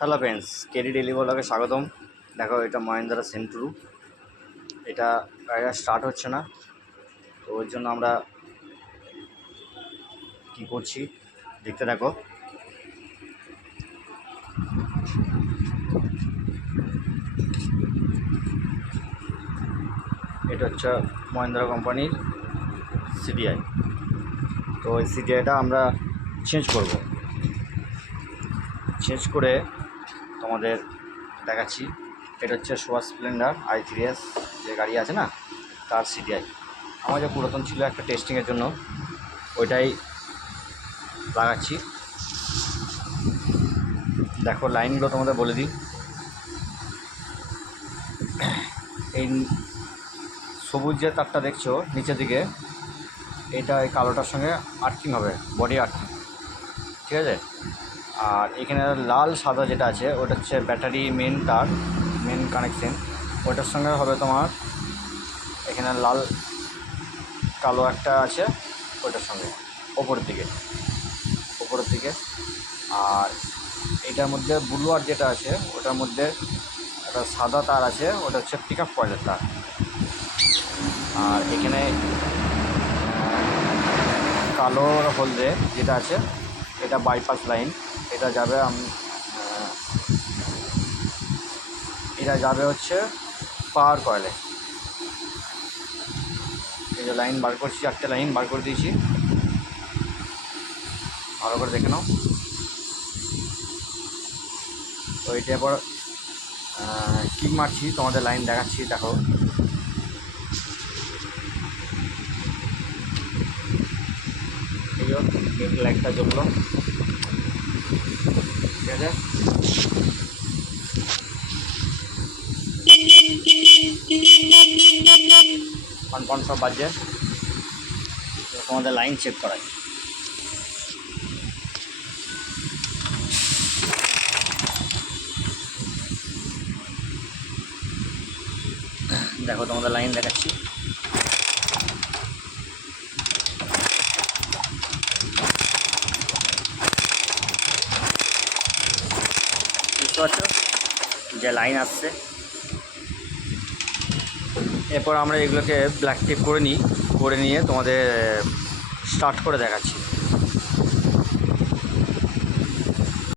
Hello friends, KD daily ব্লগে স্বাগতম। দেখো, এটা মহিন্দ্রা সেন্ট্রো। এটা গাড়িটা স্টার্ট হচ্ছে না, তো ওই জন্য আমরা কি করছি দেখতে থাকো। এটা হচ্ছে মহিন্দ্রা কোম্পানির সিডিআই। তো ওই সিডিআইটা আমরা চেঞ্জ করে তোমাদের দেখাচ্ছি। এটা হচ্ছে সুভাষ স্প্লেন্ডার i3s যে গাড়ি আছে না, তার সিডিআই। আমার যে পুরাতন ছিল একটা টেস্টিংয়ের জন্য, ওইটাই লাগাচ্ছি। দেখো, লাইনগুলো তোমাদের বলে দিই। এই সবুজ যে তারটা দেখছো নিচের দিকে, এটা এই কালোটার সঙ্গে আর্থিং হবে, বডি আর্থিং, ঠিক আছে। আর এখানে লাল সাদা যেটা আছে ওটা হচ্ছে ব্যাটারি মেন তার, মেন কানেকশন। ওটার সঙ্গে হবে তোমার এখানে লাল কালো একটা আছে ওটার সঙ্গে ওপরের দিকে। আর এটার মধ্যে ব্লু আর যেটা আছে ওটার মধ্যে একটা সাদা তার আছে, ওটা হচ্ছে পিক আপ পয়েন্টের তার। আর এখানে কালোর হলদে যেটা আছে এটা বাইপাস লাইন। এটা যাবে হচ্ছে পাওয়ার কয়েলে। এই যে লাইন বার করছি, 4টে লাইন বার করে দিয়েছি, ভালো করে দেখে নাও। তো এটা এবার কিক মারছি, তোমাদের লাইন দেখাচ্ছি। দেখো, এই লাইটটা জ্বললো, ঠিক আছে। কনফার্ম সব বাজছে, তোমাদের লাইন চেক করাই। দেখো, তোমাদের লাইন দেখাচ্ছি। বুঝতে পারছো যে লাইন আসছে। এরপর আমরা এগুলোকে ব্ল্যাক টেপ করে নিয়ে তোমাদের স্টার্ট করে দেখাচ্ছি।